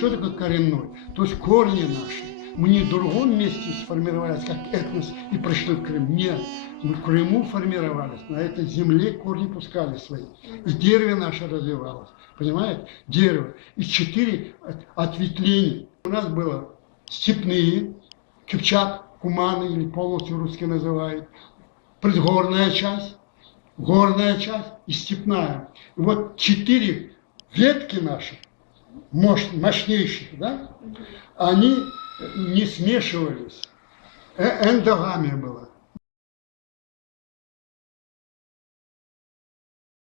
Что такое коренной? То есть корни наши. Мы не в другом месте сформировались, как этнос, и пришли в Крым. Нет, мы в Крыму формировались, на этой земле корни пускали свои. И дерево наше развивалось, понимаете? Дерево. И 4 ответвления. У нас было степные, Кипчак, Куманы, или полностью русские называют, предгорная часть, горная часть и степная. И вот 4 ветки наши, мощнейших, да, они не смешивались. Эндогамия была.